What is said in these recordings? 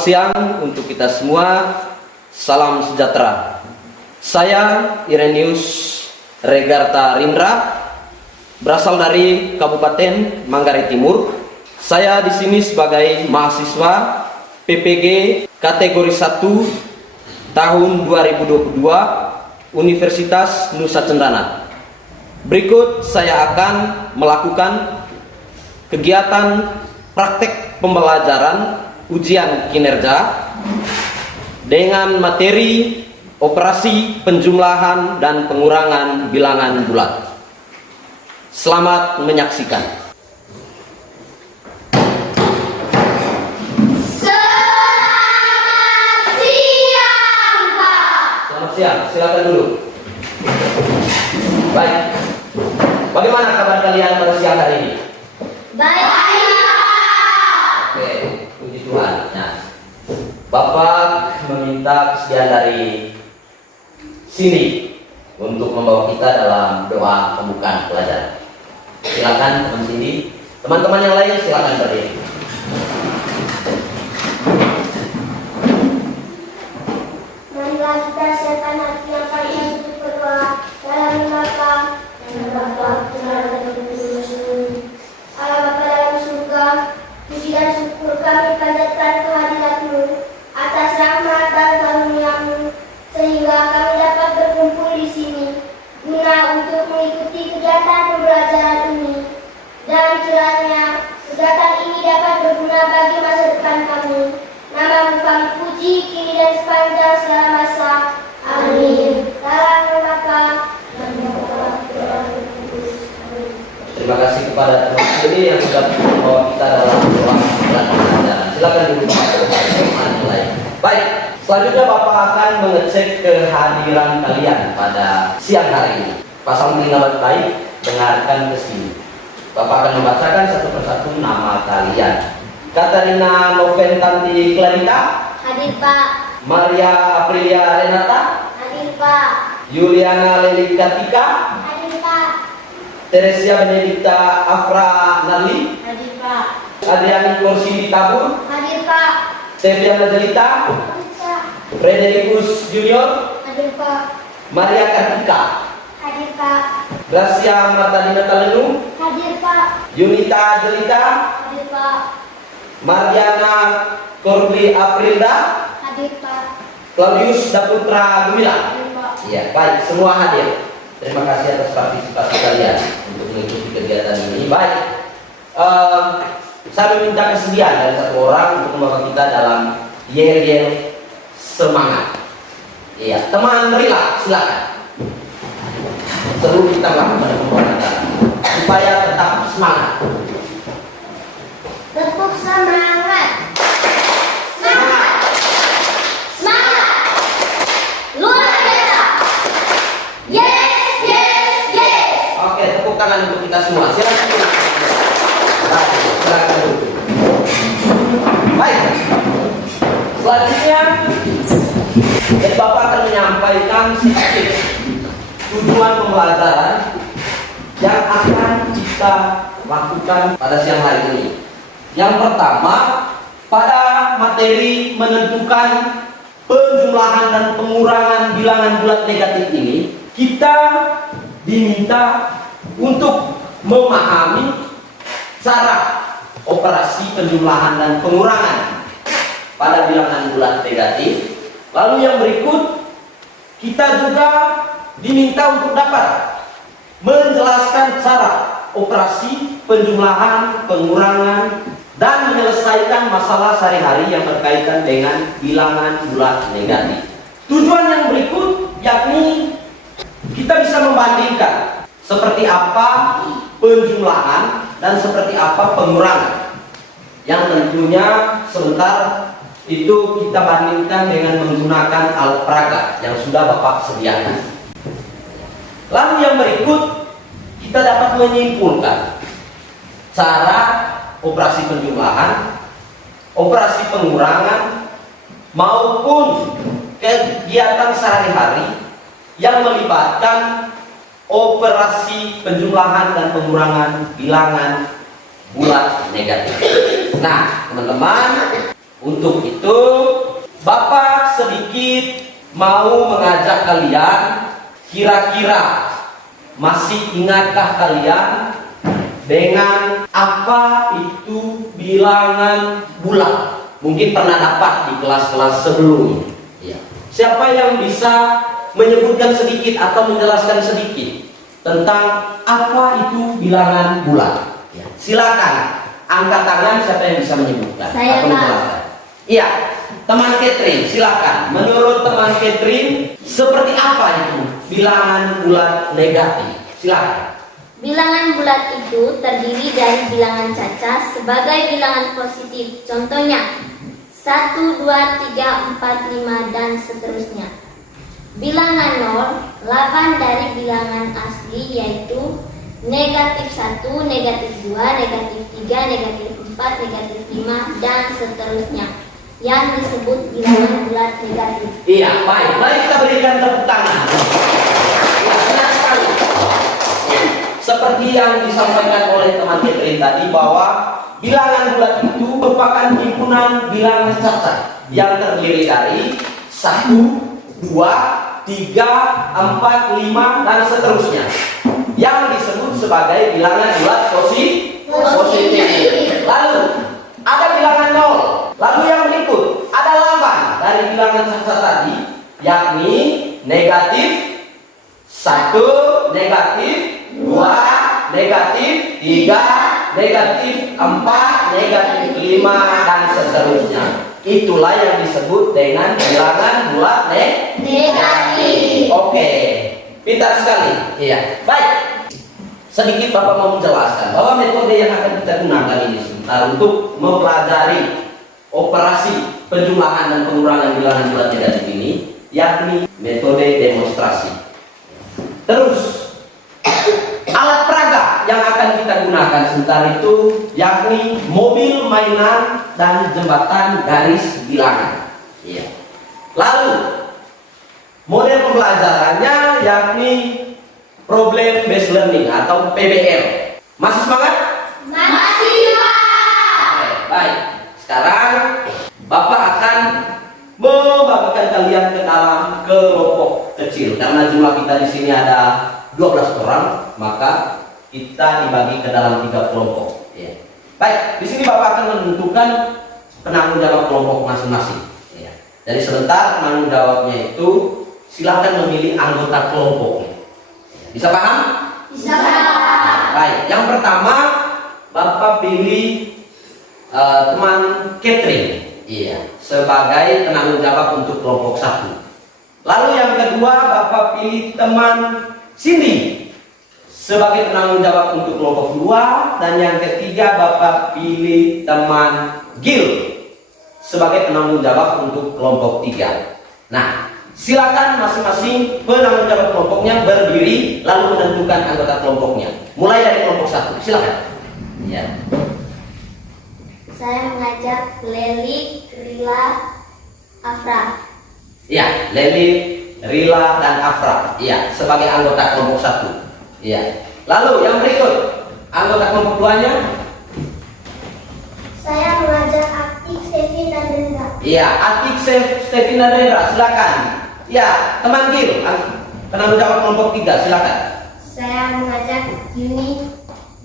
Selamat siang untuk kita semua. Salam sejahtera. Saya Irenius Regarta Rindra, berasal dari Kabupaten Manggarai Timur. Saya di sini sebagai mahasiswa PPG kategori 1 tahun 2022 Universitas Nusa Cendana. Berikut saya akan melakukan kegiatan praktek pembelajaran ujian kinerja dengan materi operasi penjumlahan dan pengurangan bilangan bulat. Selamat menyaksikan. Selamat siang, Pak. Selamat siang, silakan dulu. Baik, bagaimana kabar kalian pada siang hari ini? Baik. Oke, puji Tuhan. Nah, Bapak meminta kesediaan dari Cindy untuk membawa kita dalam doa pembukaan pelajaran. Silakan teman Cindy. Teman-teman yang lain silakan berdiri. Marilah kita siapkan hati yang paling untuk berdoa dalam Bapa dan Bapa Putra dan Roh Kudus. Allah Bapa dalam surga, puji dan syukur kami panjatkan kehadirat-Mu atas rahmat dan karunia-Mu sehingga kami dapat berkumpul di sini guna untuk mengikuti kegiatan pembelajaran ini, dan kiranya kegiatan ini dapat berguna bagi masa depan kami. Nama-Mu kami puji kini dan sepanjang segala masa. Amin. Dalam nama Bapa dan Bapa dan Roh Kudus. Amin. Terima kasih kepada teman Cindy yang sudah membawa kita dalam doa pembelajaran. Silakan dulu teman yang lain. Baik, selanjutnya Bapak akan mengecek kehadiran kalian pada siang hari ini. Pasang telinga baik, dengarkan ke sini. Bapak akan membacakan satu persatu nama kalian. Katarina Noventanti Clarita, Hadir Pak. Maria Aprilia Renata, Hadir Pak. Juliana Lelikatika, Hadir Pak. Teresia Benedikta Afra Narli, Hadir Pak. Adriani Korsidi Tabur, Hadir Pak. Steviana Jelita, Hadir Pak. Frederikus Junior, Hadir Pak. Maria Kartika, Hadir Pak. Gracia Martalina Talenu, Hadir Pak. Yunita Jelita, Hadir Pak. Mariana Korbi Aprilda, Hadir Pak. Claudius Daputra Gumila. Hadir Pak. Ya, baik, semua hadir. Terima kasih atas partisipasi kalian untuk mengikuti kegiatan ini. Baik, saya meminta kesediaan dari satu orang untuk membawa kita dalam yel-yel semangat. Iya, teman Rila, silakan. Seluruh kita melakukan pembelajaran supaya tetap semangat. Tepuk semangat. Semangat. Semangat. Luar biasa. Yes, yes, yes. Oke, tepuk tangan untuk kita semua. Silakan. Silakan dulu. Baik. Selanjutnya, Bapak akan menyampaikan sedikit tujuan pembelajaran yang akan kita lakukan pada siang hari ini. Yang pertama, pada materi menentukan penjumlahan dan pengurangan bilangan bulat negatif ini, kita diminta untuk memahami cara operasi penjumlahan dan pengurangan pada bilangan bulat negatif. Lalu yang berikut, kita juga diminta untuk dapat menjelaskan cara operasi penjumlahan, pengurangan, dan menyelesaikan masalah sehari-hari yang berkaitan dengan bilangan bulat negatif. Tujuan yang berikut yakni kita bisa membandingkan seperti apa penjumlahan dan seperti apa pengurangan, yang tentunya sebentar itu kita bandingkan dengan menggunakan alat peraga yang sudah Bapak sediakan. Lalu yang berikut, kita dapat menyimpulkan cara operasi penjumlahan, operasi pengurangan, maupun kegiatan sehari-hari yang melibatkan operasi penjumlahan dan pengurangan bilangan bulat negatif. Nah, teman-teman, Untuk itu, Bapak sedikit mau mengajak kalian, kira-kira masih ingatkah kalian dengan apa itu bilangan bulat? Mungkin pernah dapat di kelas-kelas sebelumnya. Ya. Siapa yang bisa menyebutkan sedikit atau menjelaskan sedikit tentang apa itu bilangan bulat? Ya. Silakan angkat tangan siapa yang bisa menyebutkan. Saya, atau menjelaskan. Iya, teman Catherine, silakan. Menurut teman Catherine, seperti apa itu bilangan bulat negatif? Silakan. Bilangan bulat itu terdiri dari bilangan caca sebagai bilangan positif. Contohnya 1, 2, 3, 4, 5 dan seterusnya. Bilangan 0 lawan dari bilangan asli yaitu negatif 1, negatif 2, negatif 3, negatif 4, negatif 5 dan seterusnya, yang disebut bilangan bulat negatif. Iya, baik. Mari kita berikan tepuk tangan. Ya, senang sekali. Seperti yang disampaikan oleh teman Catherine tadi bahwa bilangan bulat itu merupakan himpunan bilangan cacat yang terdiri dari 1, 2, 3, 4, 5 dan seterusnya, yang disebut sebagai bilangan bulat positif. Lalu ada bilangan 0. Lalu yang berikut ada lawan dari bilangan cacat tadi, yakni negatif 1, negatif 2, negatif 3, negatif 4, negatif 5 dan seterusnya. Itulah yang disebut dengan bilangan bulat negatif. Oke, pintar sekali. Iya, baik. Sedikit Bapak mau menjelaskan bahwa metode yang akan kita gunakan ini sebentar untuk mempelajari operasi penjumlahan dan pengurangan bilangan bulat negatif ini, yakni metode demonstrasi. Terus, alat peraga yang akan kita gunakan sebentar itu yakni mobil mainan dan jembatan garis bilangan. Iya. Lalu, model pembelajarannya yakni problem based learning atau PBL. Masih semangat? Masih, Pak. Oke, baik. Sekarang Bapak akan membagikan kalian ke dalam kelompok kecil karena jumlah kita di sini ada 12 orang, maka kita dibagi ke dalam 3 kelompok. Ya. Baik, di sini Bapak akan menentukan penanggung jawab kelompok masing-masing. Ya. Jadi sebentar penanggung jawabnya itu silakan memilih anggota kelompoknya. Bisa paham? Bisa, Pak. Baik, yang pertama Bapak pilih teman Catherine, iya, sebagai penanggung jawab untuk kelompok 1. Lalu yang kedua Bapak pilih teman Cindy sebagai penanggung jawab untuk kelompok 2, dan yang ketiga Bapak pilih teman Gil sebagai penanggung jawab untuk kelompok 3. Nah, silakan masing-masing penanggung jawab kelompoknya berdiri lalu menentukan anggota kelompoknya. Mulai dari kelompok 1, silakan. Ya. Saya mengajak Leli, Rila, Afra. Ya, Leli, Rila dan Afra. Ya, sebagai anggota kelompok 1. Ya. Lalu yang berikut, anggota kelompok 2-nya? Saya mengajak Atik, Stevi, dan Renda. Iya, Atik, Stevi dan Renda, silakan. Ya, teman Gil, penanggung jawab kelompok 3, silakan. Saya mengajak Yuni,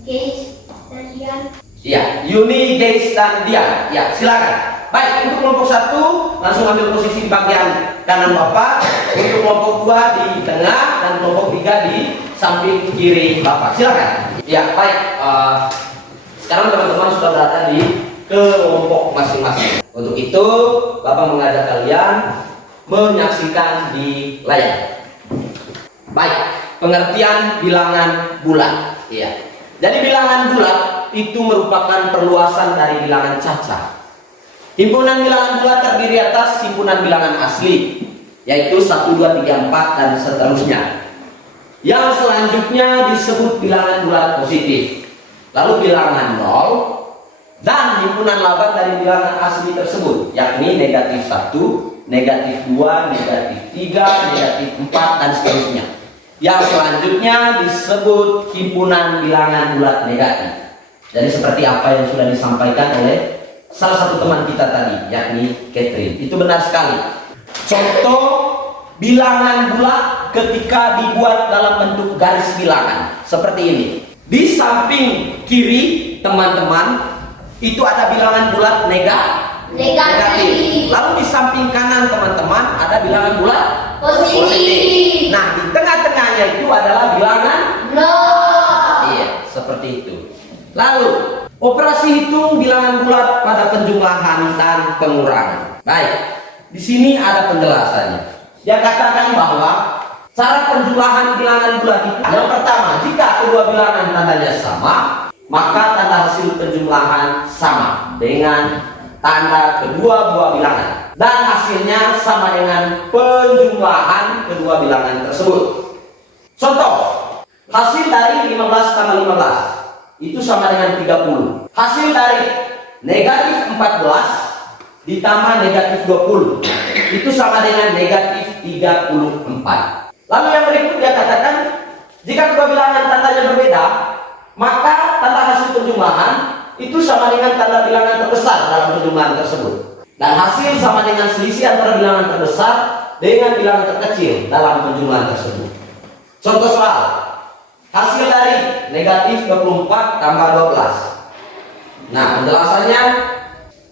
Gaze, dan Ian. Ya, Yuni, Gaze, dan Dian. Ya, silakan. Baik, untuk kelompok 1 langsung ambil posisi di bagian kanan Bapak. Untuk kelompok 2 di tengah dan kelompok 3 di samping kiri Bapak. Silakan. Ya, baik. Sekarang teman-teman sudah berada di kelompok masing-masing. Untuk itu, Bapak mengajak kalian menyaksikan di layar. Baik, pengertian bilangan bulat. Iya. Jadi bilangan bulat itu merupakan perluasan dari bilangan caca. Himpunan bilangan bulat terdiri atas himpunan bilangan asli, yaitu 1, 2, 3, 4 dan seterusnya. Yang selanjutnya disebut bilangan bulat positif. Lalu bilangan 0 dan himpunan lawan dari bilangan asli tersebut, yakni negatif 1, negatif 2, negatif 3, negatif 4 dan seterusnya. Yang selanjutnya disebut himpunan bilangan bulat negatif. Jadi seperti apa yang sudah disampaikan oleh salah satu teman kita tadi, yakni Catherine. Itu benar sekali. Contoh bilangan bulat ketika dibuat dalam bentuk garis bilangan seperti ini. Di samping kiri teman-teman itu ada bilangan bulat negatif. Lalu di samping kanan teman-teman ada bilangan bulat positif. Nah, di tengah-tengahnya itu adalah bilangan nol. Iya, seperti itu. Lalu operasi hitung bilangan bulat pada penjumlahan dan pengurangan. Baik, di sini ada penjelasannya. Dia katakan bahwa cara penjumlahan bilangan bulat itu yang pertama, jika kedua bilangan tandanya sama, maka tanda hasil penjumlahan sama dengan tanda kedua buah bilangan dan hasilnya sama dengan penjumlahan kedua bilangan tersebut. Contoh, hasil dari 15 tambah 15 itu sama dengan 30. Hasil dari negatif 14 ditambah negatif 20 itu sama dengan negatif 34. Lalu yang berikut dia katakan, jika kedua bilangan tandanya berbeda, maka tanda hasil penjumlahan itu sama dengan tanda bilangan terbesar dalam penjumlahan tersebut. Dan hasil sama dengan selisih antara bilangan terbesar dengan bilangan terkecil dalam penjumlahan tersebut. Contoh soal, hasil dari negatif 24 tambah 12. Nah, penjelasannya,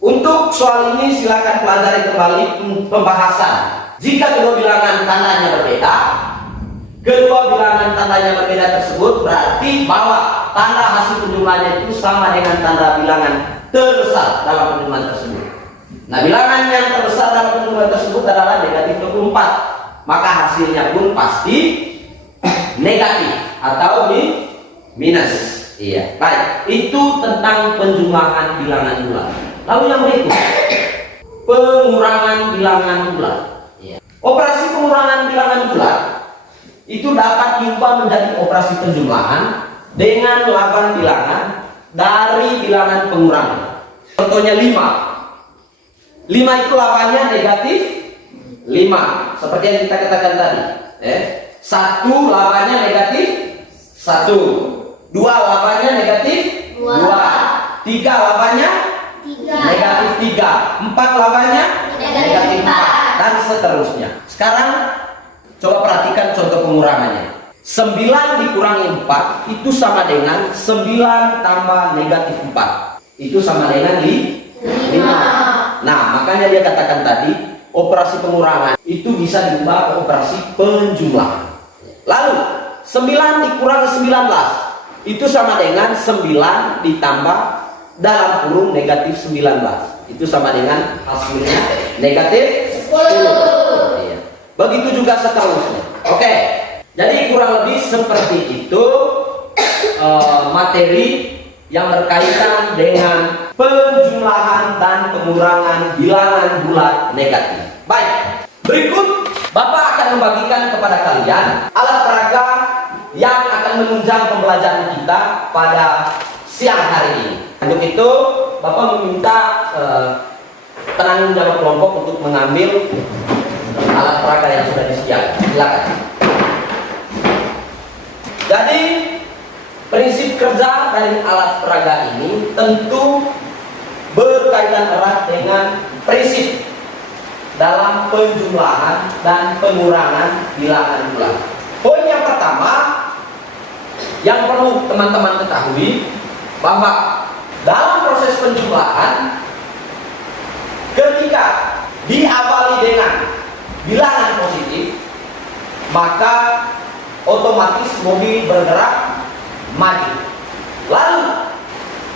untuk soal ini silakan pelajari kembali pembahasan. Jika kedua bilangan tandanya berbeda, kedua bilangan tandanya berbeda tersebut berarti bahwa tanda hasil penjumlahannya itu sama dengan tanda bilangan terbesar dalam penjumlahan tersebut. Nah, bilangan yang terbesar dalam penjumlahan tersebut adalah negatif 24. Maka hasilnya pun pasti negatif atau minus. Iya, baik. Itu tentang penjumlahan bilangan bulat. Lalu yang berikut, pengurangan bilangan bulat. Iya. Operasi pengurangan bilangan bulat itu dapat diubah menjadi operasi penjumlahan dengan melakukan bilangan dari bilangan pengurangan. Contohnya 5. 5 itu lawannya negatif 5. Seperti yang kita katakan tadi. 1 lawannya negatif 1. 2 lawannya negatif 2. 3 lawannya negatif 3. 4 lawannya negatif 4. Dan seterusnya. Sekarang coba perhatikan contoh pengurangannya. 9 dikurangi 4 itu sama dengan 9 tambah negatif 4. Itu sama dengan 5. Nah, makanya dia katakan tadi, operasi pengurangan itu bisa diubah ke operasi penjumlahan. Lalu, 9 dikurangi 19 itu sama dengan 9 ditambah dalam kurung negatif 19. Itu sama dengan hasilnya negatif 10. Iya. Begitu juga seterusnya. Oke. Jadi kurang lebih seperti itu materi yang berkaitan dengan penjumlahan dan pengurangan bilangan bulat negatif. Baik, berikut Bapak akan membagikan kepada kalian alat peraga yang akan menunjang pembelajaran kita pada siang hari ini. Untuk itu, Bapak meminta penanggung jawab kelompok untuk mengambil alat peraga yang sudah disediakan. Silakan. Jadi prinsip kerja dari alat peraga ini tentu berkaitan erat dengan prinsip dalam penjumlahan dan pengurangan bilangan bulat. Poin yang pertama yang perlu teman-teman ketahui bahwa dalam proses penjumlahan ketika diawali dengan bilangan positif, maka otomatis mobil bergerak maju. Lalu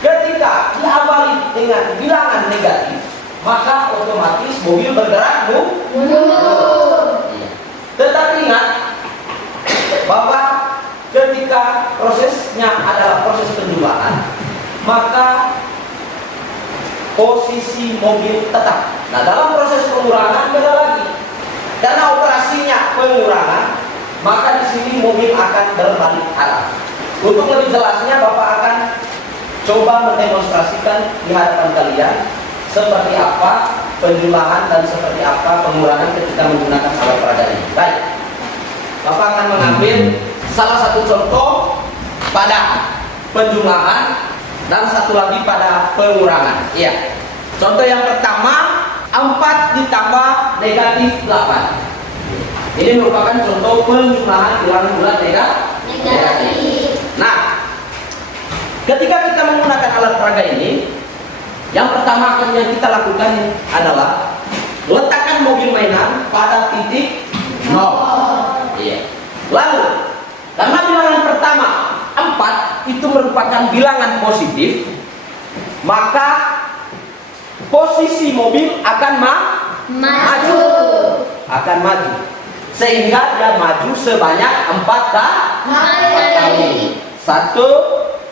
ketika diawali dengan bilangan negatif, maka otomatis mobil bergerak mundur. Tetapi ingat bahwa ketika prosesnya adalah proses penjumlahan, maka posisi mobil tetap. Nah, dalam proses pengurangan beda lagi. Karena operasinya pengurangan, maka di sini mobil akan berbalik arah. Untuk lebih jelasnya, Bapak akan coba mendemonstrasikan di hadapan kalian seperti apa penjumlahan dan seperti apa pengurangan ketika menggunakan alat peraga ini. Baik, Bapak akan mengambil salah satu contoh pada penjumlahan dan satu lagi pada pengurangan. Iya. Contoh yang pertama, 4 ditambah negatif 8. Ini merupakan contoh penjumlahan bilangan bulat negatif. Nah, ketika kita menggunakan alat peraga ini, yang pertama yang kita lakukan adalah letakkan mobil mainan pada titik 0. Iya. Lalu, karena bilangan pertama 4 itu merupakan bilangan positif, maka posisi mobil akan maju. Sehingga dia maju sebanyak 4 kali. 1,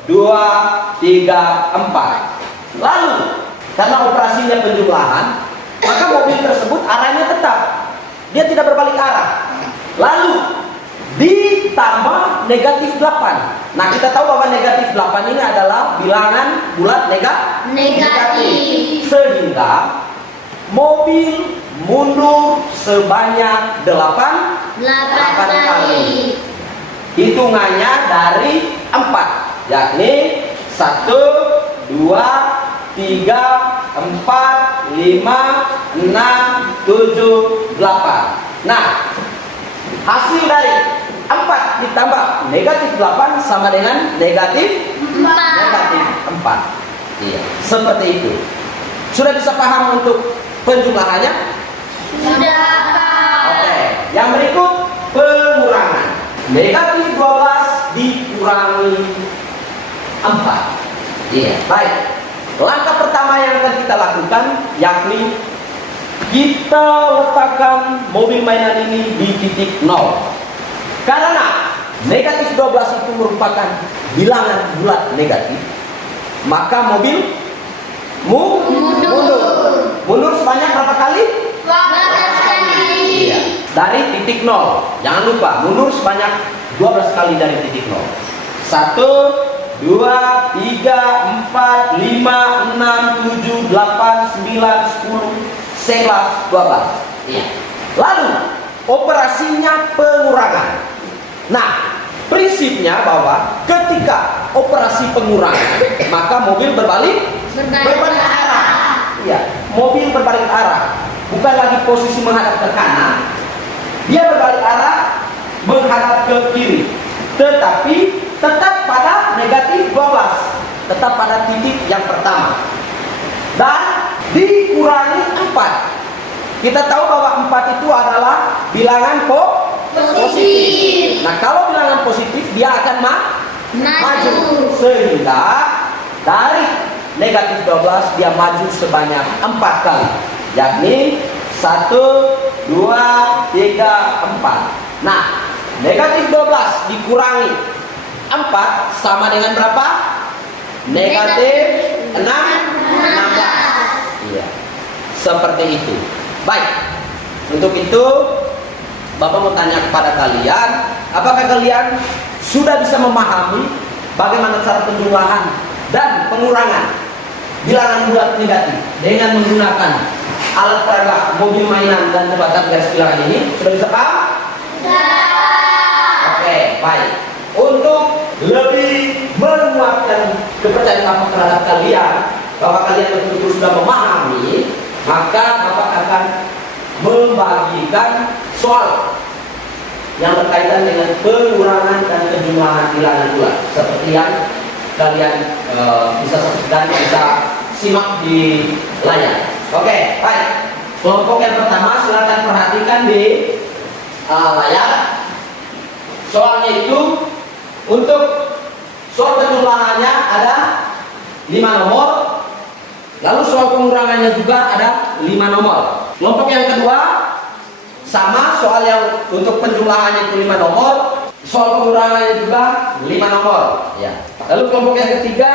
2, 3, 4. Lalu, karena operasinya penjumlahan, maka mobil tersebut arahnya tetap. Dia tidak berbalik arah. Lalu, ditambah negatif 8. Nah, kita tahu bahwa negatif 8 ini adalah bilangan bulat negatif. Sehingga mobil mundur sebanyak 8 kali. Hitungannya dari 4, yakni 1, 2, 3, 4, 5, 6, 7, 8. Nah, hasil dari 4 ditambah negatif 8 sama dengan negatif 4. Iya, seperti itu. Sudah bisa paham untuk penjumlahannya? Sudah, Pak. Oke, yang berikut pengurangan. Negatif 12 dikurangi 4. Iya, baik. Langkah pertama yang akan kita lakukan yakni kita letakkan mobil mainan ini di titik 0. Karena negatif 12 itu merupakan bilangan bulat negatif, maka mobil mundur sebanyak berapa kali? 12 kali. Iya. Dari titik 0. Jangan lupa mundur sebanyak 12 kali dari titik 0. 1, 2, 3, 4, 5, 6, 7, 8, 9, 10, 11, 12. Iya. Lalu operasinya pengurangan. Nah, prinsipnya bahwa ketika operasi pengurangan, maka mobil berbalik arah. Iya, mobil berbalik arah. Bukan lagi posisi menghadap ke kanan. Dia berbalik arah menghadap ke kiri. Tetapi tetap pada negatif 12. Tetap pada titik yang pertama. Dan dikurangi 4. Kita tahu bahwa 4 itu adalah bilangan positif. Nah, kalau bilangan positif dia akan maju. Sehingga dari negatif 12 dia maju sebanyak 4 kali. Yakni 1, 2, 3, 4. Nah, negatif 12 dikurangi 4 sama dengan berapa? Negatif 16. Iya. Seperti itu. Baik. Untuk itu Bapak mau tanya kepada kalian, apakah kalian sudah bisa memahami bagaimana cara penjumlahan dan pengurangan bilangan bulat negatif dengan menggunakan alat peraga mobil mainan dan jembatan garis bilangan ini? Sudah bisa paham? Oke, baik. Untuk lebih menguatkan kepercayaan Bapak terhadap kalian bahwa kalian betul-betul sudah memahami, maka Bapak akan membagikan soal yang berkaitan dengan pengurangan dan penjumlahan bilangan bulat seperti yang kalian bisa saksikan, bisa simak di layar. Oke, baik. Kelompok yang pertama silakan perhatikan di layar. Soalnya itu untuk soal penjumlahannya ada 5 nomor. Lalu soal pengurangannya juga ada 5 nomor. Kelompok yang kedua sama, soal yang untuk penjumlahannya itu 5 nomor, soal pengurangannya juga 5 nomor. Ya. Lalu kelompok yang ketiga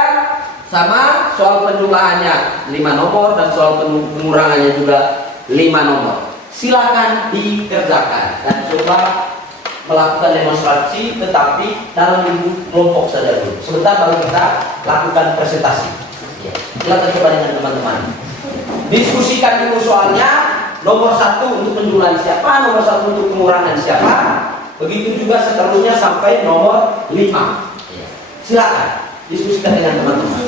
sama, soal penjumlahannya 5 nomor dan soal pengurangannya juga 5 nomor. Silakan dikerjakan dan coba melakukan demonstrasi, tetapi dalam lingkup kelompok saja dulu. Sebentar baru kita lakukan presentasi. Ya. Silakan coba dengan teman-teman. Diskusikan dulu soalnya. Nomor 1 untuk penjumlahan siapa, nomor 1 untuk pengurangan siapa. Begitu juga seterusnya sampai nomor 5. Ya. Silakan diskusikan dengan teman-teman.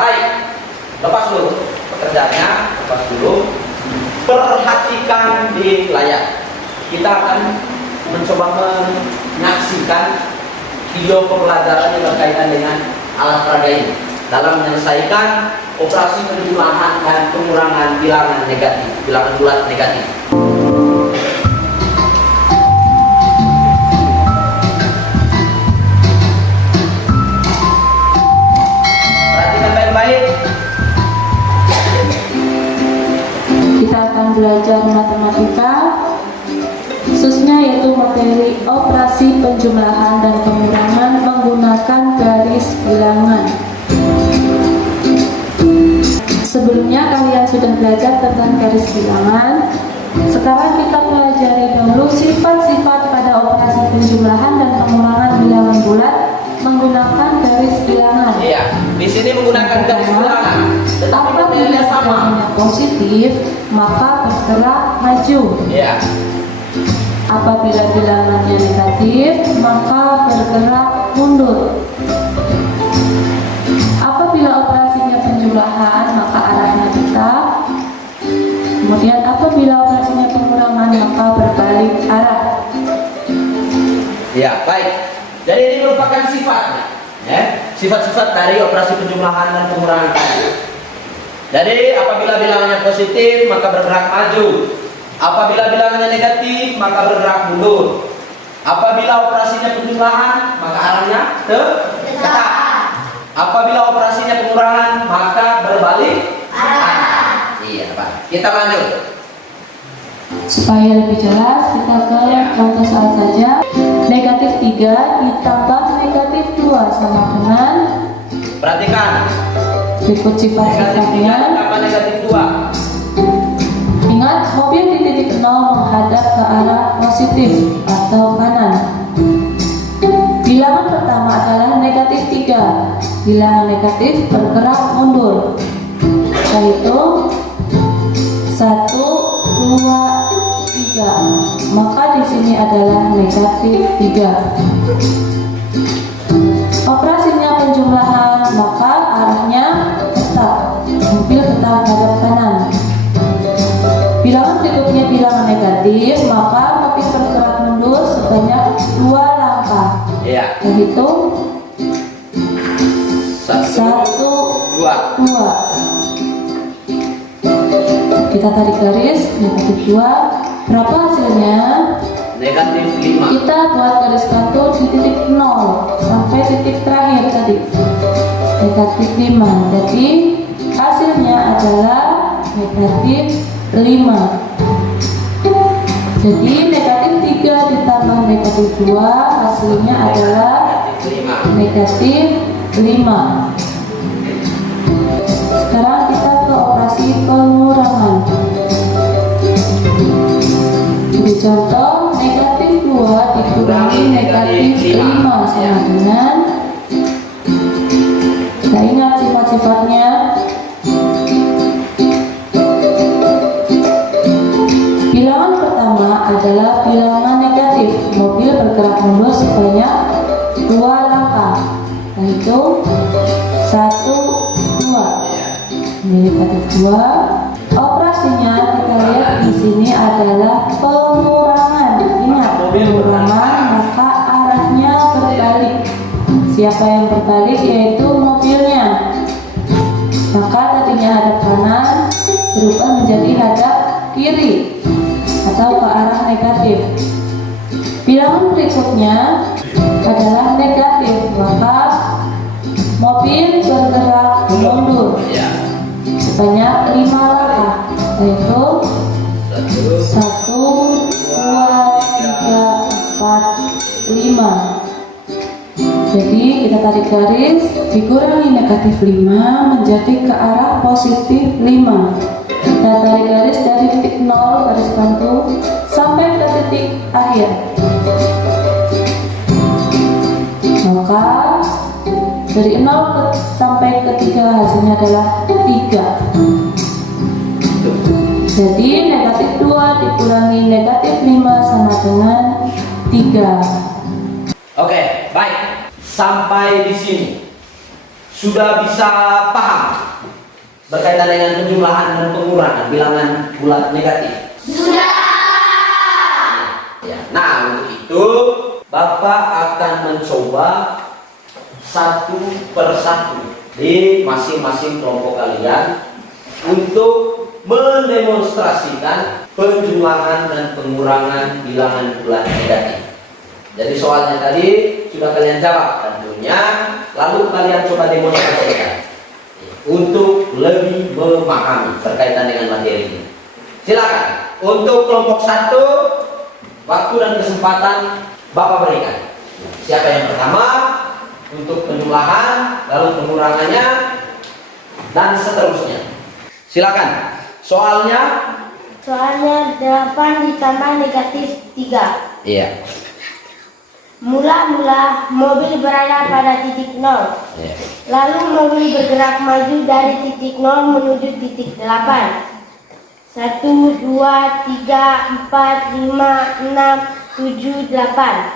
baik. Lepas dulu pekerjaannya, lepas dulu. Perhatikan di layar. Kita akan mencoba menyaksikan video pembelajaran yang berkaitan dengan alat peraga ini dalam menyelesaikan operasi penjumlahan dan pengurangan bilangan negatif, bilangan bulat negatif. Perhatikan baik-baik. Kita akan belajar matematika, khususnya yaitu materi operasi penjumlahan dan pengurangan menggunakan garis bilangan. Sebelumnya kalian sudah belajar tentang garis bilangan. Sekarang kita pelajari dulu sifat-sifat pada operasi penjumlahan dan pengurangan bilangan bulat menggunakan garis bilangan. Iya, di sini menggunakan garis bilangan. Tetapi Apabila materinya sama. bilangannya positif, maka bergerak maju. Iya. Apabila bilangannya negatif, maka bergerak mundur. Apabila operasinya penjumlahan, maka arahnya tetap. Kemudian apabila operasinya pengurangan, maka berbalik arah. Ya, baik. Jadi ini merupakan sifatnya, ya. Sifat-sifat dari operasi penjumlahan dan pengurangan tadi. Jadi apabila bilangannya positif, maka bergerak maju. Apabila bilangannya negatif, maka bergerak mundur. Apabila operasinya penjumlahan, maka arahnya tetap. Apabila operasinya pengurangan, maka berbalik arah. Iya, Pak. Kita lanjut. Supaya lebih jelas, kita ke contoh soal saja. Negatif 3 ditambah negatif 2 sama dengan, Perhatikan. berikut Negatif 3 sifat-sifatnya. tambah negatif 2. Ingat, mobil di titik 0 menghadap ke arah positif atau kanan. Bilangan pertama adalah negatif 3. Bilangan negatif bergerak mundur, yaitu 1, 2, 3. Maka di sini adalah negatif 3. Operasinya penjumlahan, maka arahnya tetap, mobil tetap menghadap kanan. Bilangan berikutnya bilangan negatif, maka mobil bergerak mundur sebanyak 2 langkah, Iya. yaitu 1, 2. 2. Kita tarik garis negatif 2. Berapa hasilnya? Negatif 5. Kita buat garis batu di titik 0 sampai titik terakhir tadi, negatif 5. Jadi hasilnya adalah negatif 5. Jadi negatif 3 ditambah negatif 2 hasilnya adalah negatif 5. Sekarang kita ke operasi pengurangan. Jadi contoh, negatif 2 dikurangi negatif 5 sama dengan, kita ingat sifat-sifatnya. Bilangan pertama adalah bilangan negatif, mobil bergerak mundur sebanyak 2 langkah, yaitu 1, 2. Ini negatif 2. Operasinya kita lihat di sini adalah pengurangan. Ingat, pengurangan maka arahnya berbalik. Siapa yang berbalik? Yaitu mobilnya. Maka tadinya hadap kanan berubah menjadi hadap kiri atau ke arah negatif. Bilangan berikutnya adalah negatif, maka mobil bergerak mundur sebanyak 5 langkah, yaitu 1, 2, 3, 4, 5. Jadi kita tarik garis, dikurangi negatif 5 menjadi ke arah positif 5. Kita tarik garis dari titik 0 garis bantu sampai ke titik akhir. Maka dari 0 sampai ke 3 hasilnya adalah 3. Jadi negatif 2 dikurangi negatif 5 sama dengan 3. Oke, baik. Sampai di sini. sudah bisa paham berkaitan dengan penjumlahan dan pengurangan bilangan bulat negatif? Sudah. Ya. Nah, untuk itu Bapak akan mencoba satu persatu di masing-masing kelompok kalian untuk mendemonstrasikan penjumlahan dan pengurangan bilangan bulat negatif. Jadi soalnya tadi sudah kalian jawab tentunya, lalu kalian coba demonstrasikan untuk lebih memahami berkaitan dengan materi ini. Silakan untuk kelompok 1, waktu dan kesempatan Bapak berikan. Siapa yang pertama untuk penjumlahan, lalu pengurangannya, dan seterusnya. Silakan. Soalnya 8 ditambah negatif 3. iya. Mula-mula mobil berada pada titik 0. Iya. Lalu mobil bergerak maju dari titik 0 menuju titik 8. 1, 2, 3, 4, 5, 6, 7, 8.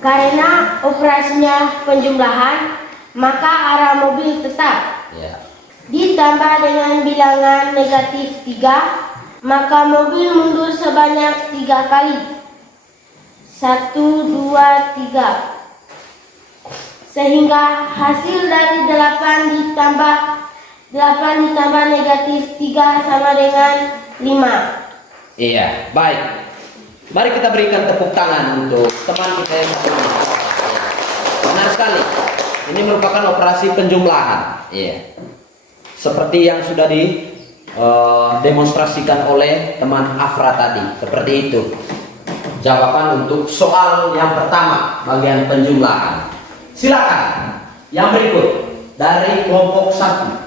Karena operasinya penjumlahan, maka arah mobil tetap. Iya. Ditambah dengan bilangan negatif 3, maka mobil mundur sebanyak 3 kali. 1, 2, 3. Sehingga hasil dari 8 ditambah negatif 3 sama dengan 5. Iya, baik. Mari kita berikan tepuk tangan untuk teman kita yang satu ini. Benar sekali. Ini merupakan operasi penjumlahan. Iya. Seperti yang sudah didemonstrasikan oleh teman Afra tadi. Seperti itu. Jawaban untuk soal yang pertama bagian penjumlahan. Silakan. Yang berikut dari kelompok 1.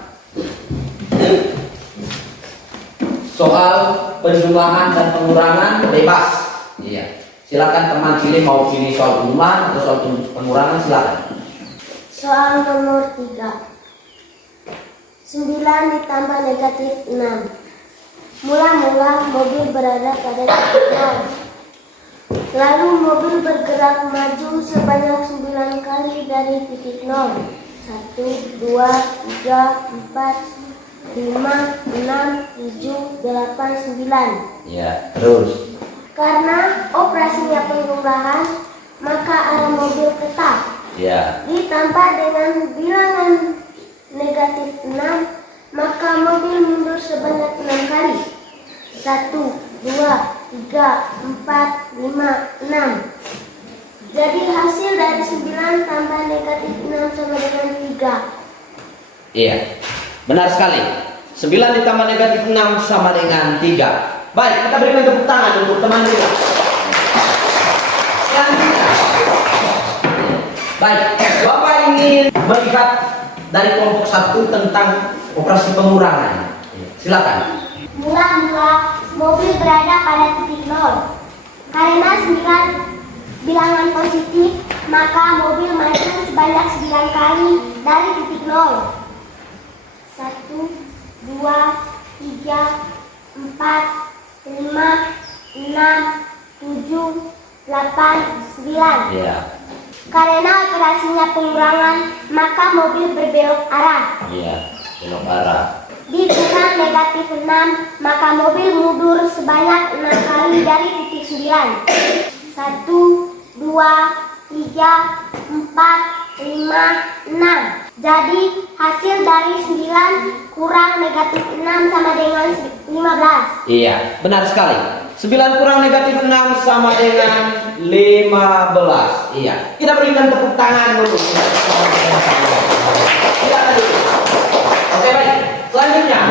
Soal penjumlahan dan pengurangan bebas. Iya. Silakan teman pilih mau pilih soal penjumlahan atau soal pengurangan, silakan. Soal nomor 3. 9 ditambah negatif 6. Mula-mula mobil berada pada titik 0. Lalu mobil bergerak maju sebanyak 9 kali dari titik 0. 1, 2, 3, 4, 5, 6, 7, 8, 9. Ya, terus. Karena operasinya penjumlahan, maka arah mobil tetap. Ya. Ditambah dengan bilangan negatif 6, maka mobil mundur sebanyak 6 kali. 1, 2, 3, 4, 5, 6. Jadi hasil dari 9 tambah negatif 6 sama dengan 3. Iya. Benar sekali. 9 ditambah negatif 6 sama dengan 3. Baik, kita berikan tepuk tangan untuk teman kita. Selanjutnya. Baik, Bapak ingin melihat dari kelompok 1 tentang operasi pengurangan. Silakan. Mula-mula mobil berada pada titik 0. Karena 9 bilangan positif, maka mobil maju sebanyak 9 kali dari titik 0. 1, 2, 3, 4, 5, 6, 7, 8, 9. Iya. Karena operasinya pengurangan, maka mobil berbelok arah. Iya, belok arah. Dikurang negatif 6, maka mobil mundur sebanyak 6 kali dari titik 9. 1, 2, 3, 4, 5, 6. Jadi hasil dari 9 kurang negatif 6 sama dengan 15. Iya, benar sekali. 9 kurang negatif 6 sama dengan 15. Iya. Kita berikan tepuk tangan dulu. Silakan. Oke, baik. Selanjutnya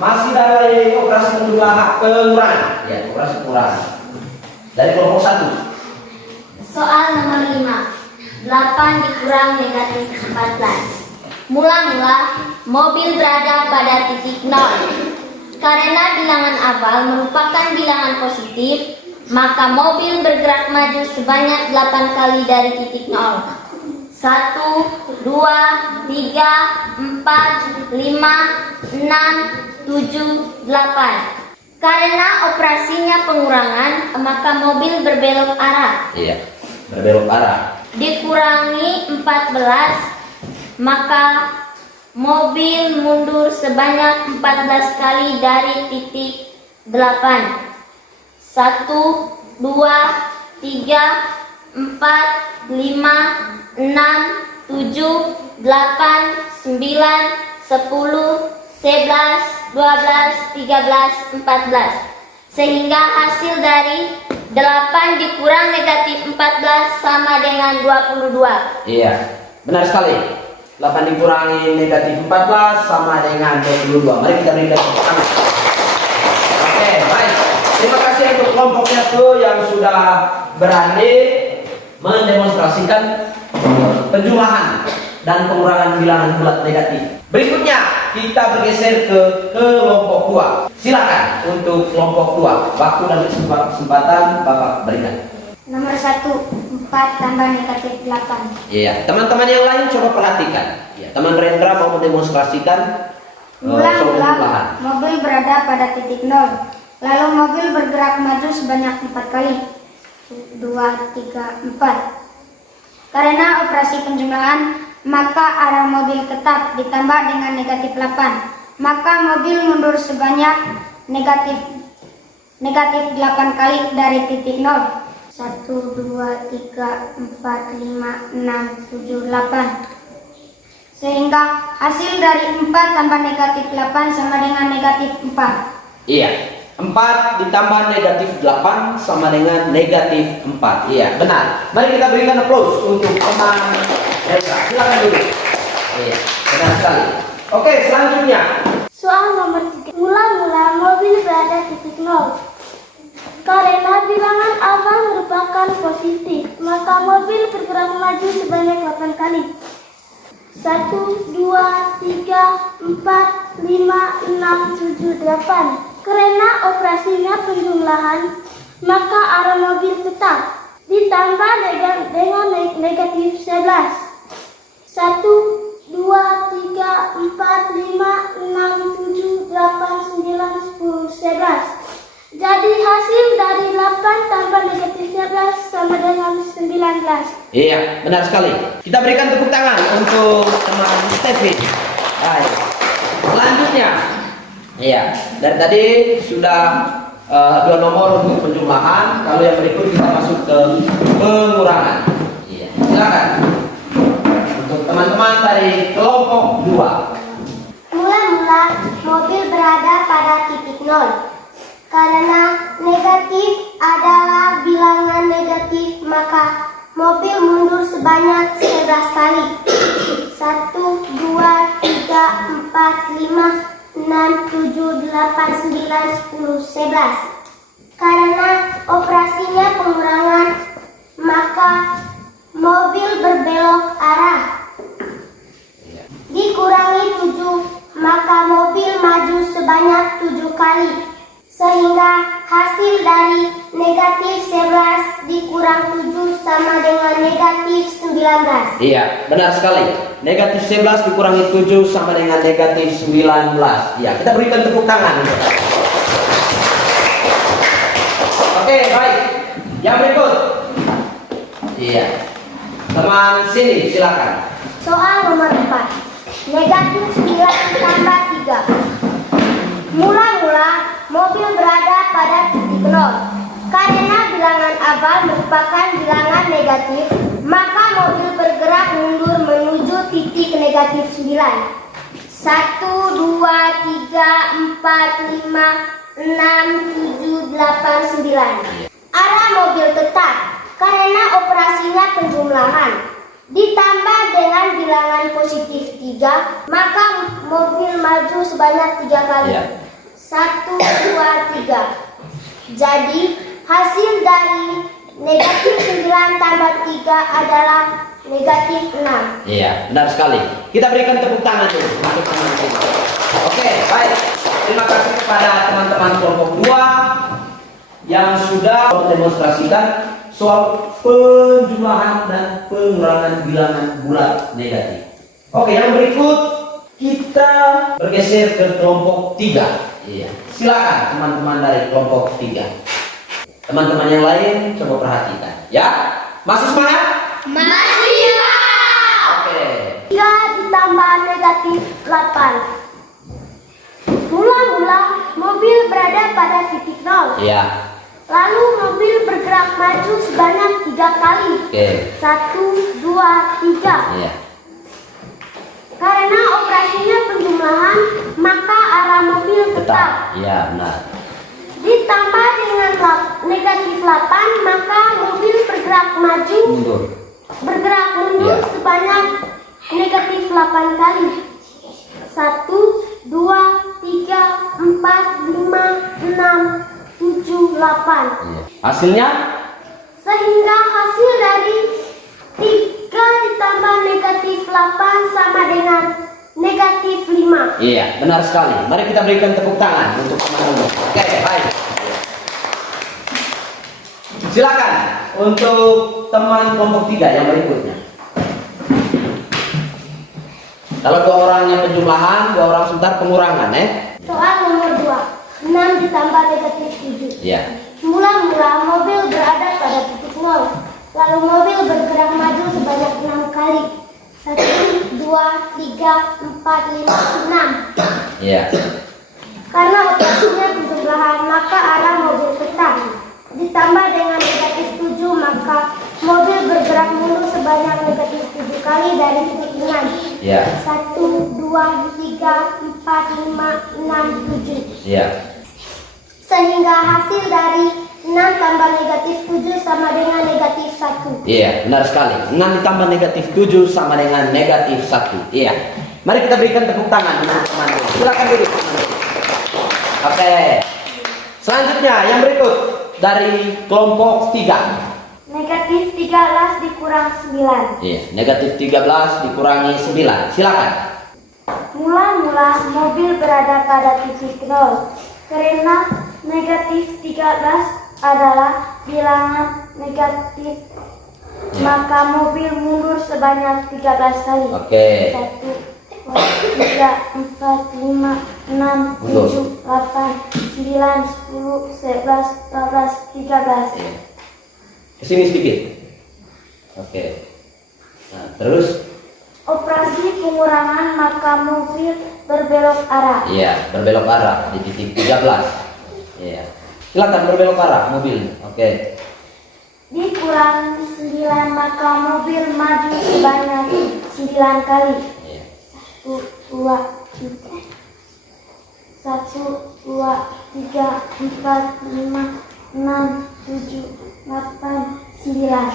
masih dari operasi pengurangan. Ya, operasi pengurangan. Dari kelompok 1. Soal nomor 5. 8 dikurang negatif 14. Mula-mula mobil berada pada titik 0. Karena bilangan awal merupakan bilangan positif, maka mobil bergerak maju sebanyak 8 kali dari titik 0. 1, 2, 3, 4, 5, 6, 7, 8. Karena operasinya pengurangan, maka mobil berbelok arah. Iya, berbelok arah. Dikurangi 14, maka mobil mundur sebanyak 14 kali dari titik 8. 1, 2, 3, 4, 5, 6, 7, 8, 9, 10, 11, 12, 13, 14. Sehingga hasil dari 8 dikurang negatif 14 sama dengan 22. Iya, benar sekali. 8 dikurangi negatif 14 sama dengan 22. Mari kita berikan tepuk tangan. Oke, baik. Terima kasih untuk kelompoknya tuh yang sudah berani mendemonstrasikan penjumlahan dan pengurangan bilangan bulat negatif. Berikutnya kita bergeser ke kelompok 2. Silakan untuk kelompok 2. Waktu dan kesempatan Bapak berikan. Nomor 1, 4 tambah negatif 8. Iya, teman-teman yang lain coba perhatikan. Ya, teman Rendra mau mendemonstrasikan Mula-mula mobil berada pada titik 0. Lalu mobil bergerak maju sebanyak 4 kali. 2, 3, 4. Karena operasi penjumlahan, maka arah mobil tetap ditambah dengan negatif 8. Maka mobil mundur sebanyak negatif 8 kali dari titik 0. 1, 2, 3, 4, 5, 6, 7, 8. Sehingga hasil dari 4 tambah negatif 8 sama dengan negatif 4. Iya, 4 ditambah negatif 8 sama dengan negatif 4. Iya, benar. Mari kita berikan applause untuk teman Rendra. Silakan dulu. Iya, benar sekali. Oke, selanjutnya. Soal nomor 3. Mula-mula mobil berada di titik 0. Karena bilangan awal merupakan positif, maka mobil bergerak maju sebanyak 8 kali. 1, 2, 3, 4, 5, 6, 7, 8. Karena operasinya penjumlahan, maka arah mobil tetap ditambah dengan negatif 11. 1, 2, 3, 4, 5, 6, 7, 8, 9, 10, 11. Jadi hasil dari 8 tambah negatif 11 sama dengan 19. Iya, benar sekali. Kita berikan tepuk tangan untuk teman Steffi. Baik. Selanjutnya. Iya, dari tadi sudah 2 nomor untuk penjumlahan. Kalau yang berikut kita masuk ke pengurangan. Iya, silakan. Untuk teman-teman dari kelompok 2. Mula-mula mobil berada pada titik 0. Karena negatif adalah bilangan negatif, maka mobil mundur sebanyak 11 kali. 1, 2, 3, 4, 5, 6, 7, 8, 9, 10, 11. Karena operasinya pengurangan, maka mobil berbelok arah. Dikurangi 7, maka mobil maju sebanyak 7 kali. Sehingga hasil dari negatif 11 dikurang 7 sama dengan negatif 19. Iya, benar sekali. Negatif 11 dikurangi 7 sama dengan negatif 19. Iya, kita berikan tepuk tangan. Oke, baik. Yang berikut. Iya. Teman sini, silakan. Soal nomor 4. Negatif 9 tambah 3. Mula-mula mobil berada pada titik 0. Karena bilangan awal merupakan bilangan negatif, maka mobil bergerak mundur menuju titik negatif 9. 1, 2, 3, 4, 5, 6, 7, 8, 9. Arah mobil tetap karena operasinya penjumlahan. Ditambah dengan bilangan positif 3, maka mobil maju sebanyak 3 kali. 1, 2, 3. Jadi hasil dari negatif 9 tambah 3 adalah negatif 6. Iya, benar sekali. Kita berikan tepuk tangan dulu untuk teman kita. Oke, baik. Terima kasih kepada teman-teman kelompok 2 yang sudah mendemonstrasikan soal penjumlahan dan pengurangan bilangan bulat negatif. Oke, yang berikut kita bergeser ke kelompok 3. Iya. Silakan teman-teman dari kelompok 3. Teman-teman yang lain coba perhatikan. Ya, masih semangat? Masih, Pak. Oke. 3 ditambah negatif 8. Mula-mula mobil berada pada titik 0. Iya. Lalu mobil bergerak maju sebanyak 3 kali. Oke. 1, 2, 3. Iya. Karena operasinya penjumlahan, maka arah mobil tetap. Iya, benar. Ditambah dengan negatif 8, maka mobil bergerak maju Mundur. bergerak mundur Iya. sebanyak negatif 8 kali. 1, 2, 3, 4, 5, 6, 7, 8. Iya. Hasilnya? Sehingga hasil dari 3 ditambah negatif 8 sama dengan negatif 5. Iya, benar sekali. Mari kita berikan tepuk tangan untuk teman-teman. Oke, baik. Silakan untuk teman kelompok 3 yang berikutnya. Kalau 2 orangnya penjumlahan, 2 orang sebentar pengurangan, Soal nomor 2. 6 ditambah negatif 7. Iya. Mula-mula mobil berada pada titik 0. Lalu mobil bergerak maju sebanyak 6 kali. 1, 2, 3, 4, 5, 6. Iya. Karena operasinya penjumlahan, maka arah mobil tetap. Ditambah dengan negatif 7, maka mobil bergerak mundur sebanyak negatif 7 kali dari titik 6. Iya. 1, 2, 3, 4, 5, 6, 7. Iya. Sehingga hasil dari 6 tambah negatif 7 sama dengan negatif 1. Iya, benar sekali. 6 ditambah negatif 7 sama dengan negatif 1. Iya. Mari kita berikan tepuk tangan untuk teman-teman. Silakan duduk. Oke. Selanjutnya yang berikut dari kelompok 3. Negatif 13 dikurang 9. Iya, negatif 13 dikurangi 9. Silakan. Mula-mula mobil berada pada titik 0. Karena negatif 13 adalah bilangan negatif, maka mobil mundur sebanyak 13 kali. Oke. 1, 2, 3, 4, 5, 6, 7, 8, 9, 10, 11, 12, 13. Iya. Kesini sedikit. Oke. Nah, terus? Operasi pengurangan, maka mobil berbelok arah. Iya, berbelok arah di titik 13. Iya. Silakan berbelok arah mobil. Oke. Dikurangi 9, maka mobil maju sebanyak 9 kali. Iya. 1, 2, 3, 1, 2, 3, 4, 5, 6, 7, 8, 9.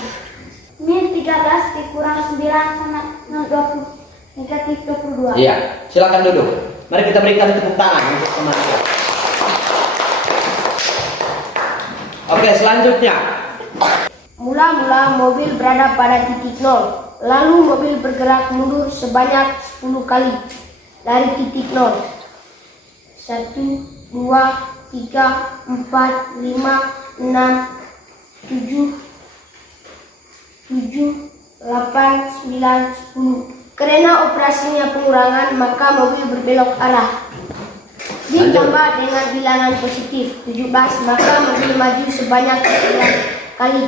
Min 13 dikurang 9 sama 20, negatif 22. Iya, silakan duduk. Mari kita berikan tepuk tangan untuk teman-teman. Oke, selanjutnya. Mula-mula mobil berada pada titik 0. Lalu mobil bergerak mundur sebanyak 10 kali dari titik 0. 1, 2, 3, 4, 5, 6, 7, 8, 9, 10. Karena operasinya pengurangan, maka mobil berbelok arah. Ditambah dengan bilangan positif 17, maka mobil maju sebanyak 11 kali.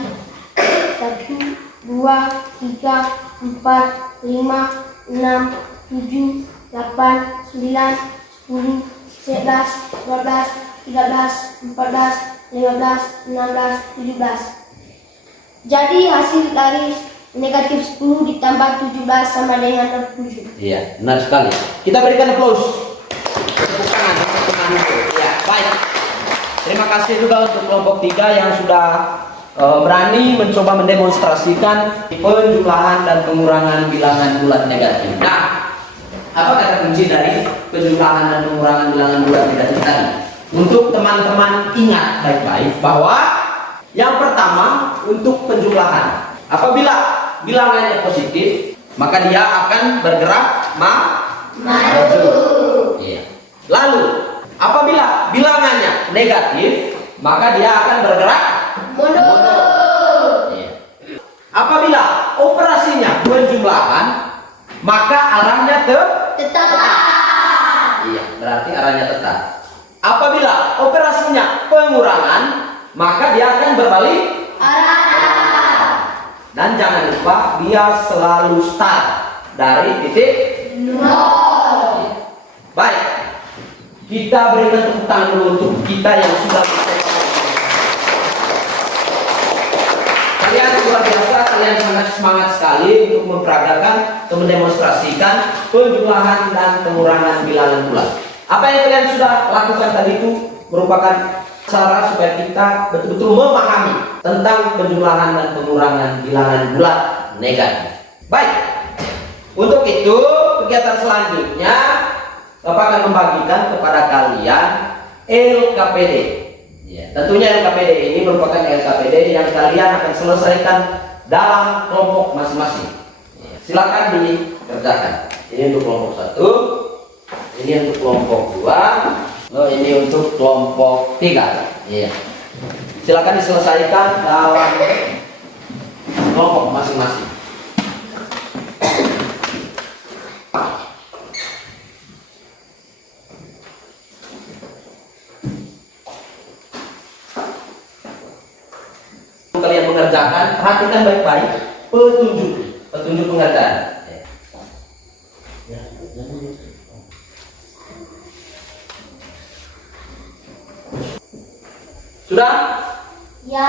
1, 2, 3, 4, 5, 6, 7, 8, 9, 10, 11, 12, 13, 14, 15, 16, 17. Jadi hasil dari negatif 10 ditambah 17 sama dengan 27. Iya, benar sekali. Kita berikan aplaus. Tepuk tangan untuk teman-teman. Ya, baik. Terima kasih juga untuk kelompok 3 yang sudah berani mencoba mendemonstrasikan penjumlahan dan pengurangan bilangan bulat negatif. Nah, apa kata kunci dari penjumlahan dan pengurangan bilangan bulat negatif tadi? Untuk teman-teman ingat baik-baik bahwa yang pertama untuk penjumlahan, apabila bilangannya positif, maka dia akan bergerak maju. Iya. Lalu, apabila bilangannya negatif, maka dia akan bergerak mundur. Iya. Apabila operasinya penjumlahan, maka arahnya tetap. Iya, berarti arahnya tetap. Apabila operasinya pengurangan, maka dia akan berbalik arah. Dan jangan lupa dia selalu start dari titik 0. Baik, kita berikan tepuk tangan dulu untuk kita yang sudah kalian luar biasa, kalian sangat semangat sekali untuk memperagakan atau mendemonstrasikan penjumlahan dan pengurangan bilangan bulat. Apa yang kalian sudah lakukan tadi itu merupakan cara supaya kita betul-betul memahami tentang penjumlahan dan pengurangan bilangan bulat negatif. Baik, untuk itu kegiatan selanjutnya Bapak akan membagikan kepada kalian LKPD. Ya, tentunya LKPD ini merupakan LKPD yang kalian akan selesaikan dalam kelompok masing-masing. Ya, silakan dikerjakan. Ini untuk kelompok 1, ini untuk kelompok 2, ini untuk kelompok 3. Ya. Silakan diselesaikan dalam kelompok masing-masing. Kalian mengerjakan, perhatikan baik-baik petunjuk pengerjaan. Sudah? Ya.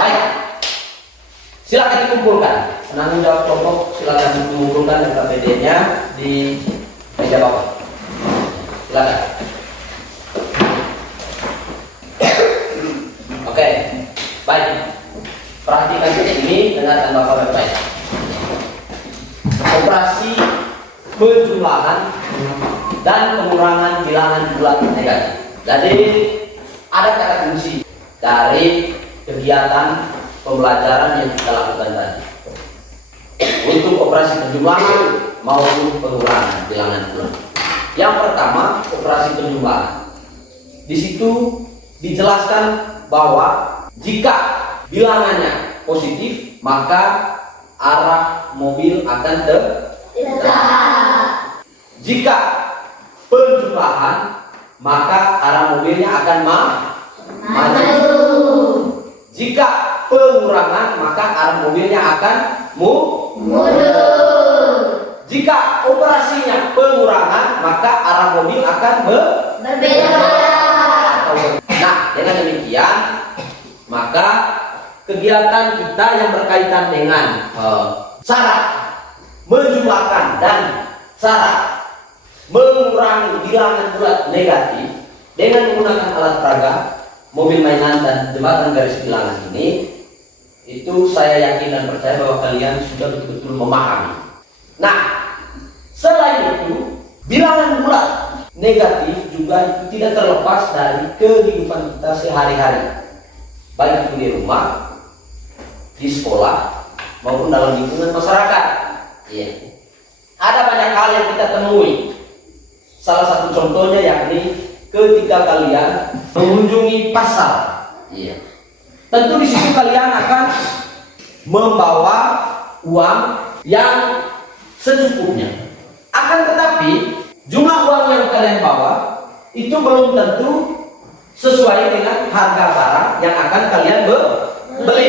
Baik. Silakan dikumpulkan. Penanggung jawab kelompok silakan mengumpulkan LKPD-nya di meja Bapak. Silakan. Oke. Baik, perhatikan ini, dengarkan Bapak baik-baik. Operasi penjumlahan dan pengurangan bilangan bulat negatif. Jadi ada kata kunci dari kegiatan pembelajaran yang kita lakukan tadi. Untuk operasi penjumlahan maupun pengurangan bilangan bulat. Yang pertama, operasi penjumlahan. Di situ dijelaskan bahwa jika bilangannya positif, maka arah mobil akan tegak. Jika penjumlahan, maka arah mobilnya akan maju. Jika pengurangan, maka arah mobilnya akan mundur. Jika operasinya pengurangan, maka arah mobil akan berbeda. Nah, dengan demikian maka kegiatan kita yang berkaitan dengan cara menjumlahkan dan cara mengurangi bilangan bulat negatif dengan menggunakan alat peraga, mobil mainan dan jembatan garis bilangan ini, itu saya yakin dan percaya bahwa kalian sudah betul-betul memahami. Nah, selain itu, bilangan bulat negatif juga itu tidak terlepas dari kehidupan kita sehari-hari, baik itu di rumah, di sekolah, maupun dalam lingkungan masyarakat. Iya. Ada banyak hal yang kita temui. Salah satu contohnya yakni ketika kalian mengunjungi pasar. Iya. Tentu di situ kalian akan membawa uang yang secukupnya. Akan tetapi jumlah uang yang kalian bawa itu belum tentu sesuai dengan harga barang yang akan kalian beli.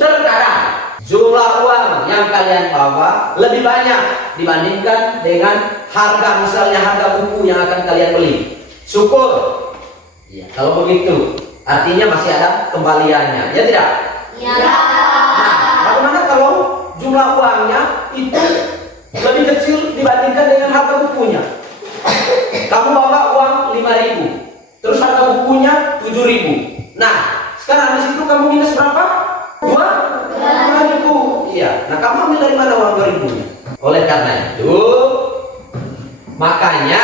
Terkadang jumlah uang yang kalian bawa lebih banyak dibandingkan dengan harga, misalnya harga buku yang akan kalian beli. Syukur ya, kalau begitu artinya masih ada kembaliannya, ya tidak? Ya. Nah, bagaimana kalau jumlah uangnya itu lebih kecil dibandingkan dengan harga bukunya? Kamu bawa uang 5.000, terus harga bukunya 7.000. Nah, sekarang di situ kamu minus berapa? 2.000. Iya. Nah, kamu ambil dari mana uang 2.000-nya? Oleh karena itu, makanya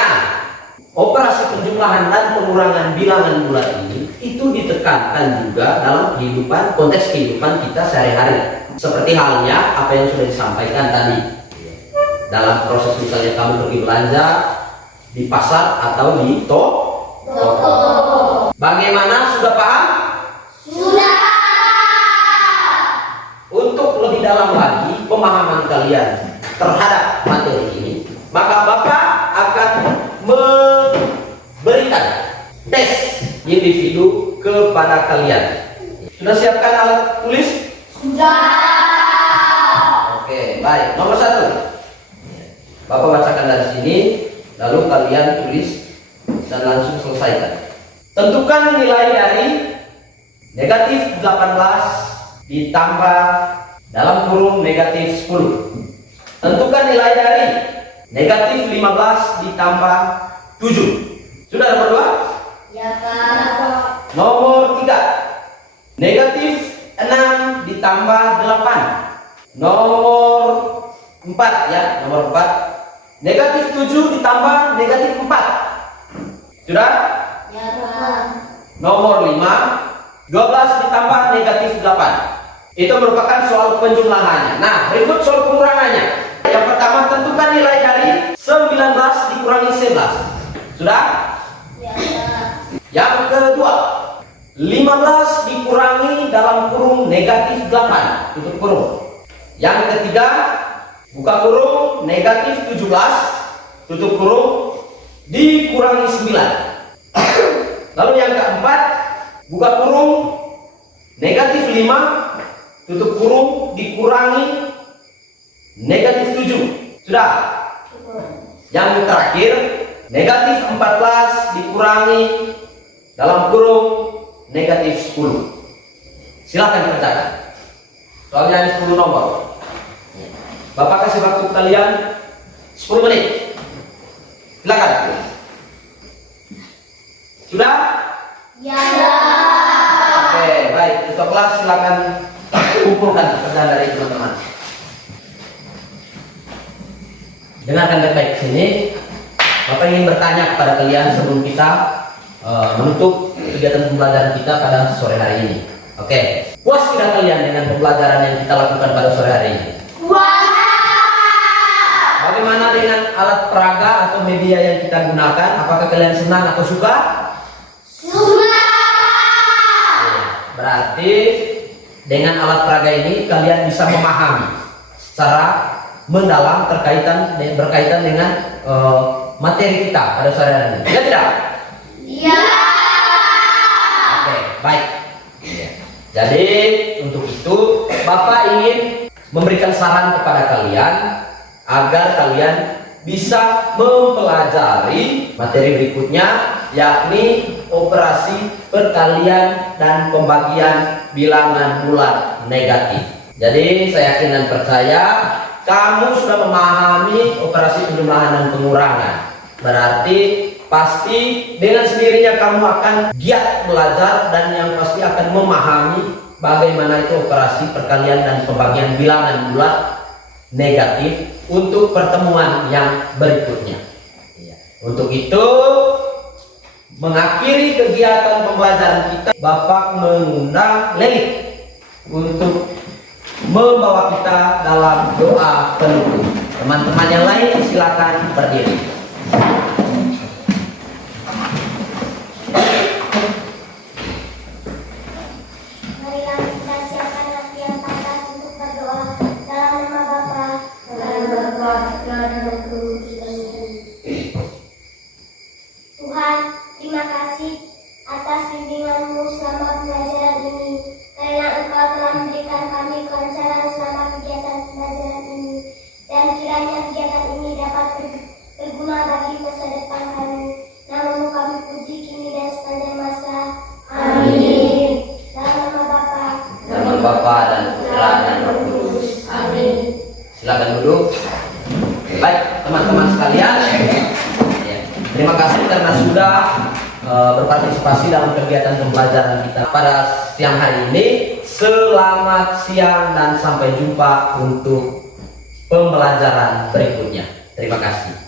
operasi penjumlahan dan pengurangan bilangan bulat ini itu ditekankan juga dalam konteks kehidupan kita sehari-hari. Seperti halnya apa yang sudah disampaikan tadi. Dalam proses misalnya kamu pergi belanja di pasar atau di toko. Bagaimana, sudah paham? Sudah. Untuk lebih dalam lagi pemahaman kalian terhadap materi ini, maka Bapak akan memberikan tes individu kepada kalian. Sudah siapkan alat tulis? Sudah. Oke, baik. Nomor 1. Bapak bacakan dari sini, lalu kalian tulis dan langsung selesaikan. Tentukan nilai dari negatif 18 ditambah dalam kurung negatif 10. Tentukan nilai dari negatif 15 ditambah 7. Sudah nomor 2? Ya, Pak. Nomor 3. Negatif 6 ditambah 8. Nomor 4 ya, nomor 4. Negatif 7 ditambah negatif 4. Sudah? Ya, Pak. Nomor 5. 12 ditambah negatif 8. Itu merupakan soal penjumlahannya. Nah, berikut soal pengurangannya. Yang pertama, tentukan nilai dari 19 dikurangi 11. Sudah? Ya, Pak. Yang kedua, 15 dikurangi dalam kurung negatif 8. Tutup kurung. Yang ketiga, buka kurung negatif 17. Tutup kurung. Dikurangi 9. Lalu yang keempat, buka kurung negatif 5. Tutup kurung. Dikurangi negatif 7. Sudah? Yang terakhir, negatif 14 dikurangi dalam kurung negatif 10. Silahkan dikerjakan. Soalnya ini 10 nomor. Bapak kasih waktu kalian 10 menit. Silakan. Sudah? Ya. Oke, baik. Untuk kelas silakan kumpulkan pekerjaan dari teman-teman. Dengarkan baik-baik sini. Bapak ingin bertanya kepada kalian sebelum kita menutup kegiatan pembelajaran kita pada sore hari ini. Oke, puas tidak kalian dengan pembelajaran yang kita lakukan pada sore hari ini? Wah. Bagaimana dengan alat peraga atau media yang kita gunakan? Apakah kalian senang atau suka? Suka. Berarti dengan alat peraga ini kalian bisa memahami secara mendalam berkaitan dengan materi kita pada sore hari ini. Ya tidak? Ya. Oke, baik. Jadi untuk itu Bapak ingin memberikan saran kepada kalian agar kalian bisa mempelajari materi berikutnya, yakni operasi perkalian dan pembagian bilangan bulat negatif. Jadi saya yakin dan percaya kamu sudah memahami operasi penjumlahan dan pengurangan. Berarti pasti dengan sendirinya kamu akan giat belajar dan yang pasti akan memahami bagaimana itu operasi perkalian dan pembagian bilangan bulat negatif untuk pertemuan yang berikutnya. Untuk itu, mengakhiri kegiatan pembelajaran kita, Bapak mengundang Leli untuk membawa kita dalam doa penutup. Teman-teman yang lain silakan berdiri. Marilah kita siapkan hati yang pantas untuk berdoa dalam nama Bapa dan Bapa dan Roh Kudus. Tuhan, terima kasih atas bimbingan-Mu selama pembelajaran ini, karena Engkau telah memberikan kami kelancaran selama kegiatan pembelajaran ini, dan kiranya kegiatan ini dapat berguna bagi masa depan kami. Namamu kami puji kini dan sepanjang masa. Amin. Dalam nama Bapa, Nama Bapa dan Putra dan Roh Kudus. Amin. Silakan duduk. Baik, teman-teman sekalian. Terima kasih karena sudah berpartisipasi dalam kegiatan pembelajaran kita pada siang hari ini. Selamat siang dan sampai jumpa untuk pembelajaran berikutnya. Terima kasih.